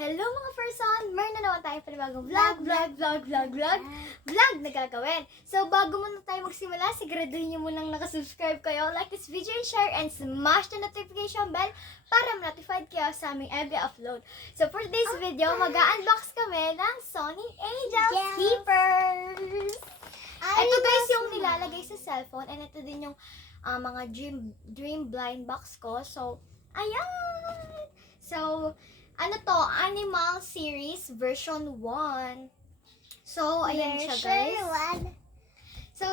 Hello mga person! Meron na naman tayo panibagong vlog na gagawin. So bago muna tayo magsimula, siguraduhin nyo munang nakasubscribe kayo, like this video and share, and smash the notification bell para ma-notified kayo sa aming every upload. So for today's video, mag-unbox kami ng Sony Angel Keepers! Ito guys yung nilalagay sa cellphone, and ito din yung mga dream blind box ko. So, ayan! So, ano to? Animal Series version 1. So, ayan siya guys. So,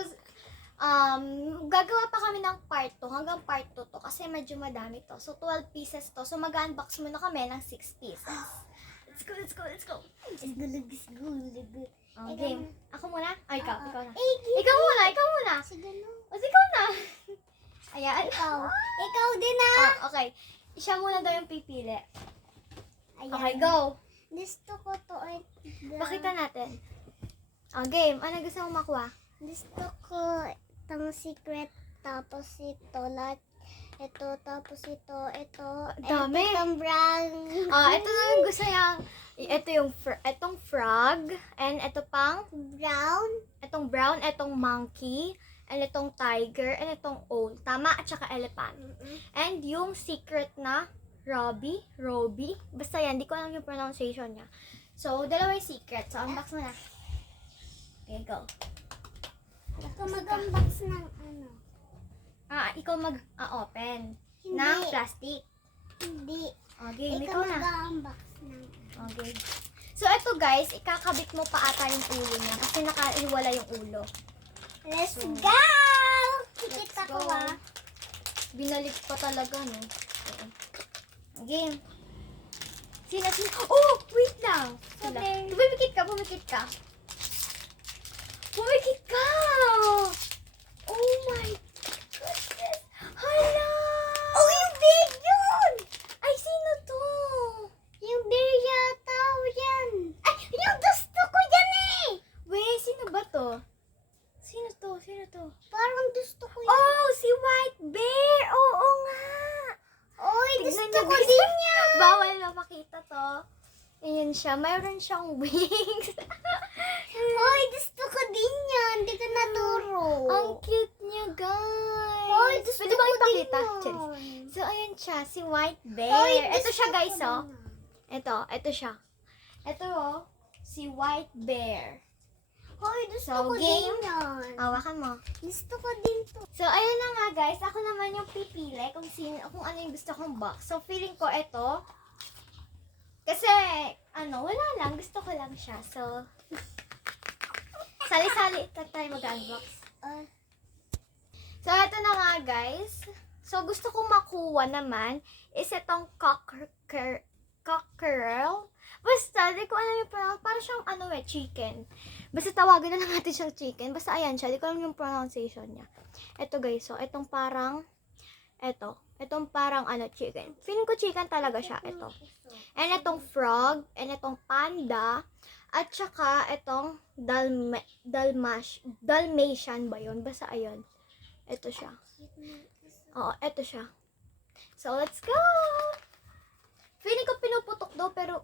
gagawa pa kami ng part 2. Hanggang part 2 to. Kasi medyo madami to. So, 12 pieces to. So, mag-unbox muna kami ng 6 pieces. Let's go. Let's go. Okay. Ako muna? Ay, ikaw na. Ikaw Ikaw muna. Sige no. O, ikaw na. Ayan. Ikaw din na. Okay. Siya muna daw yung pipili. Ayan. Okay, go. Gusto ko to. Pakita natin. Game. Ano gusto mo makuha? Gusto ko itong secret. Tapos ito. Lahat. Ito. Tapos ito. Dami. Itong brown. Ito na yung gusto niya. Ito yung itong frog. And ito pang Brown. itong brown. Itong monkey. And itong tiger. And itong owl. Tama? At saka elephant. And yung secret na Robbie. Basta yan, di ko alam yung pronunciation niya. So, dalawa yung secret. So, unbox mo na. Okay, go. Ako mag-unbox ng ano. Ikaw mag-open. Hindi. Ng plastic. Hindi. Okay, Ikaw ikaw na. mag-unbox ng Okay. So, ito guys, ikakabit mo pa ata yung ulo niya kasi nakahiwala yung ulo. Let's So, go! Kita go. ko Binalik pa talaga, no? Game. Sino? Oh! Wait lang! Sila. Sabi. Pumikit ka! Oh my goodness! Hala! Oh, yung big yun! Ay, sino to? Yung bear yata yan. Ay, yung gusto ko yan eh! Wait, sino ba to? Sino to? Parang gusto ko yan. Oh, si White Bear! Oo nga! Oy, Tignan gusto niyo, ko guys. din yan. Bawal mapakita to. Ayan siya. Mayroon siyang wings. Oy, gusto ko din yan. Hindi ka naturo. Ang cute niya, guys. Oy, gusto Pwede ko bang din ipakita? yan. Charis. So, ayan siya. Si White Bear. Oy, Ito gusto siya, ko guys, din oh. yan. Ito siya. Ito, oh. Si White Bear. Hoy, gusto So, ko game. din yan. Hawakan mo. Gusto ko din to. So, ayun na nga, guys. Ako naman yung pipili kung ano yung gusto kong box. So, feeling ko ito. Kasi, wala lang. Gusto ko lang siya. So, sali-sali tayo mag-unbox. So, ito na nga, guys. So, gusto kong makuha naman is itong cockerel. Basta, di ko alam yung pronoun. Para siyang, chicken. Basta tawagan na lang natin siyang chicken. Basta, ayan siya. Di ko alam yung pronunciation niya. Ito, guys. So, itong parang, chicken. Feeling ko chicken talaga siya. Ito. And itong frog. And itong panda. At saka, itong Dalmatian ba yun? Basta, ayun. Ito siya. Oo, ito siya. So, let's go! Feeling ko pinuputok daw, pero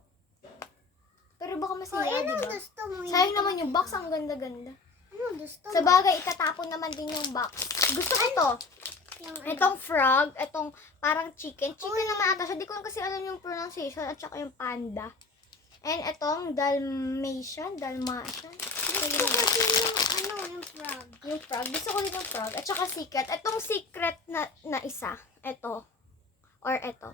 baka masira, Anong diba? gusto mo? Sayang naman yung box, ang ganda-ganda. Ano gusto mo? Sa bagay, itatapon naman din yung box. Gusto ko to. Itong frog, itong parang chicken. Chicken naman ata siya. Di ko kasi alam yung pronunciation at saka yung panda. And itong Dalmatian. Gusto ko din yung frog. Yung frog. Gusto ko din yung frog. At saka secret. Itong secret na isa. Ito. Or ito.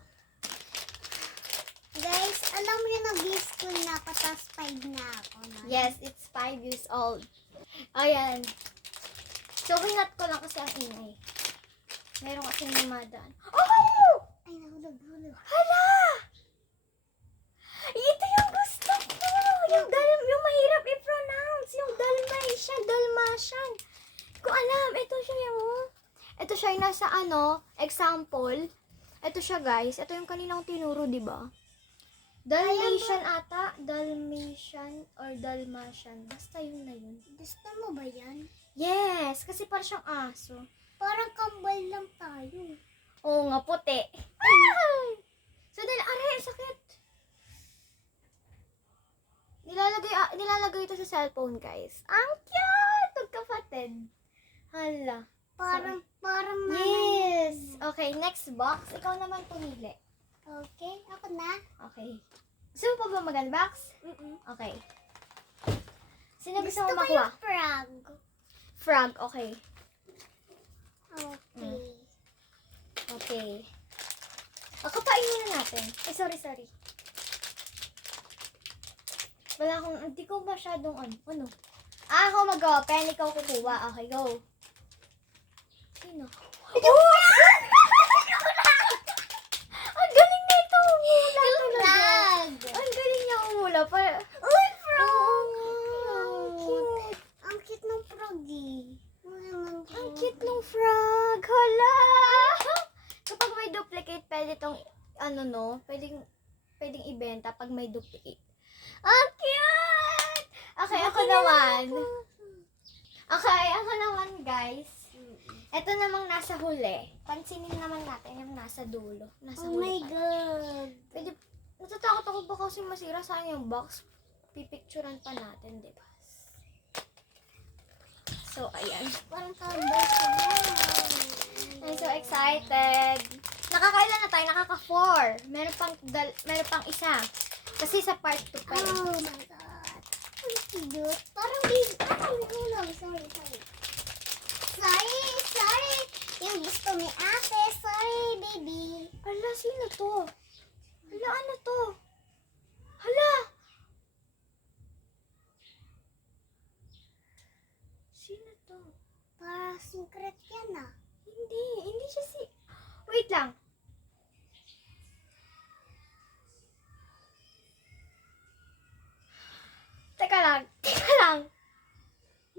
Guys, alam mo yun, nag-school na ako, tapos 5 na ako. No? Yes, it's 5 years old. Ayan. So, hingat ko lang kasi ang ingay. Meron kasi namadaan. Oh! Ay, nahulog. Hala! Ito yung gusto ko! Yung mahirap i-pronounce. Yung Dalmatian. Kung alam, ito siya yung... Ito siya yung nasa example. Ito siya, guys. Ito yung kaninang tinuro, di ba? Dalmatian ata. Dalmatian or Dalmatian. Basta yun na yun. Gusto mo ba yan? Yes! Kasi parang siyang aso. Parang kambal lang tayo. Oo nga, puti. Ah! So, dahil, aray, ang sakit. ilalagay ito sa cellphone, guys. Ang cute! Magkapatid. Hala. Parang Yes! Okay, next box. Ikaw naman pumili. Okay, ako na. Okay. Gusto mo pa ba mag-unbox? Okay. Sino gusto Gusto mo ko makuha? yung frog. Frog, okay. Okay. Okay. Kapain muna natin. Ay, sorry. Wala akong, hindi ko masyadong ano. Ako mag-open, ikaw kukuha. Okay, go. Sino? Ang galing na ito. Umula talaga. Frog. Ang galing niya umula. Uy, frog. Ang cute. Ang cute ng froggy. Ang cute ng frog. Hala! Kapag may duplicate, pwede tong, pwedeng ibenta pag may duplicate. Ang cute! Okay, ako naman. Okay, ako naman, guys. Ito namang nasa huli. Pansinin naman natin yung nasa dulo. Nasa Oh my huli. God. Pwede, natatakot ako ba kasi masira sa yung box. Pipicturean pa natin, di ba? So, ayan. Parang cowboy ka na. I'm so excited. Nakakailan na tayo? Nakaka-4. Meron pang isa. Kasi sa part 2 pa yun. Oh my God. Ang cute. Parang baby. Hulog. Sorry. Yung gusto ni ate. Sorry, baby. Hala, sino to? Hala, ano to? Hala! Sino to? Para secret yan ah. Hindi siya Wait lang. Teka lang.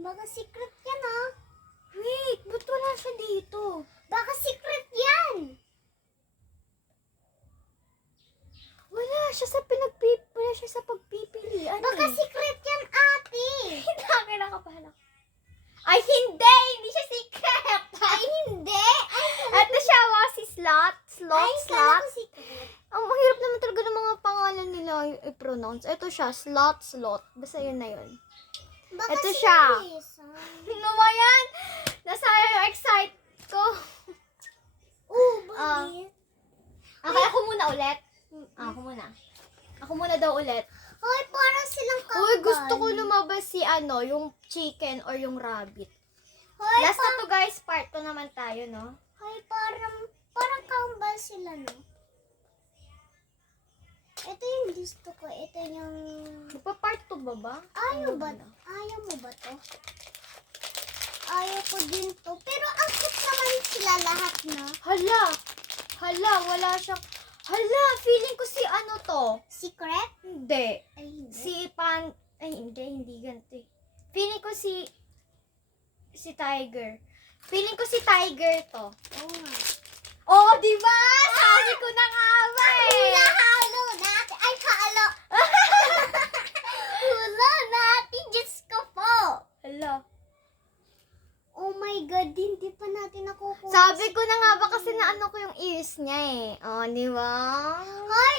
Baka secret yan ah. Wait, ba't wala siya dito? Baka secret yan. Wala siya sa pagpipilian. Baka secret yan ate. Hindi, nakakabahan ako. Ay, hindi siya secret. Ay hindi. Ito siya, si Slot. Ay, kala ko secret. Ang mahirap naman talaga ng mga pangalan nila i-pronounce. Ito siya, Slot. Basta yun na yun. Baka Ito siya. serious, ah. Ano ba yan? Nasaya yung excite ko. Bakit? Okay, ako muna ulit. Ako muna daw ulit. Hoy, parang silang kambal. Uy, gusto ko lumabas si yung chicken or yung rabbit. Hoy, Last na to guys, part 2 naman tayo, no? Hoy, parang kambal sila, no? Ito yung gusto ko. Ito yung... Magpa-part 2 ba? Ayaw mo ba to? Ayaw ko din to. Pero ang cute naman sila lahat, no? Hala, wala siyang... Hala, feeling ko si to. Secret? Hindi. Ay, hindi. Hindi ganito eh. Feeling ko si Tiger. Feeling ko si Tiger to. Oo nga. Oh, di ba? Sabi ko na nga ba eh. Halo natin. Ay, halo. Hula natin. Diyos ko po. Hala. Oh my God, hindi pa natin nakukuha. Sabi ko na nga ba kasi na ko yung ears niya eh. Oh, di ba? Hoy,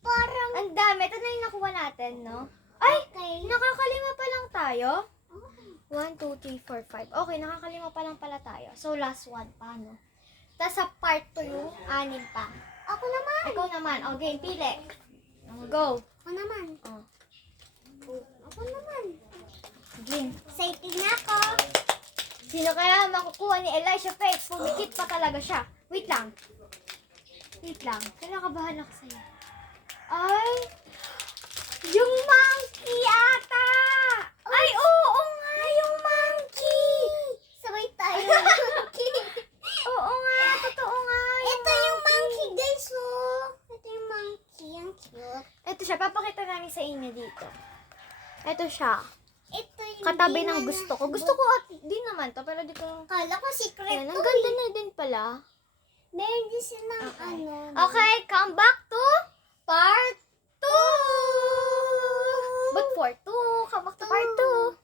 parang... Ang dami. Ito na yung nakuha natin, no? Ay, Okay. nakakalima pa lang tayo. Okay. 1, 2, 3, 4, 5. Okay, nakakalima pa lang pala tayo. So, last one pa, no? Tapos sa part 2 yung 6 pa. Ako naman. Ikaw naman. O, game, pili. Go. Ako naman. Oh. Ako naman. Game. Excited na ako. Sino kaya makukuha ni Elisha Faith? Pumikit pa talaga siya. Wait lang. Kinakabahan ako sa'yo. Ay! Yung monkey ata! Ay, oo nga! Yung monkey! Sabay tayo. Oo nga! Totoo nga! Ito yung monkey, guys, oh. Ito yung monkey. Ang cute. Ito siya. Papakita namin sa inyo dito. Ito siya. Ito yung Katabi di ng na- gusto ko. Gusto ko at di naman to. Pero di ko... Kala ko secret Ayan, to. ang ganda na din pala. Meron din silang Okay. ano. Okay, come back to part 2! But for 2, come back to part 2.